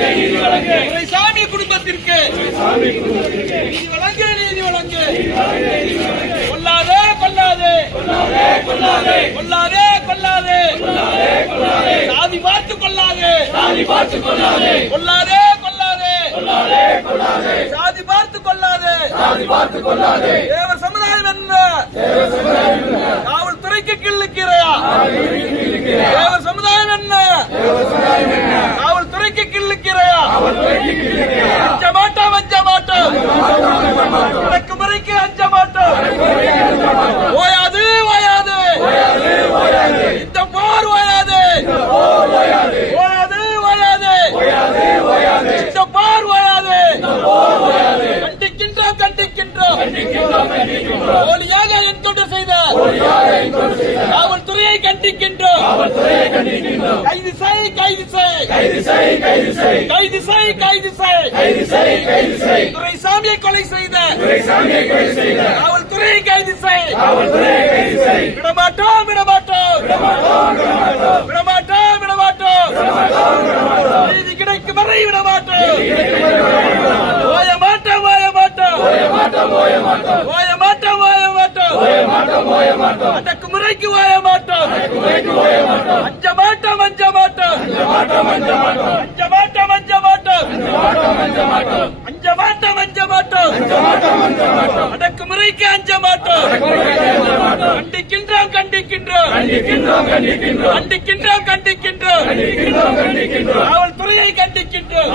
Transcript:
துரைசாமி குடும்பத்திற்கு. நீதி வழங்கு நீதி வழங்கு. கொல்லாதே கொல்லாதே. கொல்லாதே கொல்லாதே. சாதி பார்த்து கொள்ளாதே சாதி பார்த்து கொள்ளாதே கொல்லாதே. கொல்லாதே கொல்லாதே. கொல்லாதே சாதி பார்த்து கொள்ளாதே சாதி பார்த்து கொள்ளாதே தேவ சமுதாயம் என்ன? தேவ சமுதாயம் என்ன? காவல்துறைக்கு கிள்ளுக்கிறையா தேவ சமுதாயம் என்ன காவல்துறைக்கு கிள்ளுக்கிறையா அஞ்ச மாட்டோம் அஞ்ச மாட்டோம் அடக்குமுறைக்கு அஞ்ச மாட்டோம் ஓயாது ஓயாது இந்த போர் ஓயாது ஓயாது ஓயாது இந்த போர் ஓயாது கண்டிக்கின்றோம் கண்டிக்கின்றோம் போலியாக என்கவுண்டர் செய்த காவல்துறையை கண்டிக்கின்றோம். கைது செய் கைது செய் கைது செய் கைது செய் துரைசாமியை கொலை செய்த. காவல்துறையை கைது செய் விடமாட்டோம் விடமாட்டோம். விடமாட்டோம் விடமாட்டோம். நீதி கிடைக்கும் வரை விடமாட்டோம். ஓய மாட்டோம் ஓய மாட்டோம். ஓய மாட்டோம் ஓய மாட்டோம். குறைக்கு ஓய மாட்டோம். அஞ்ச மாட்டோம் அஞ்ச மாட்டோம். அஞ்ச மாட்டோம் அஞ்ச மாட்டோம். அஞ்ச மாட்டோம் அஞ்ச மாட்டோம். அடக்குமுறைக்கு அஞ்ச மாட்டோம். கண்டிக்கின்றோம் கண்டிக்கின்றோம். கண்டிக்கின்றோம் கண்டிக்கின்றோம். காவல்துறையை கண்டிக்கின்றோம்.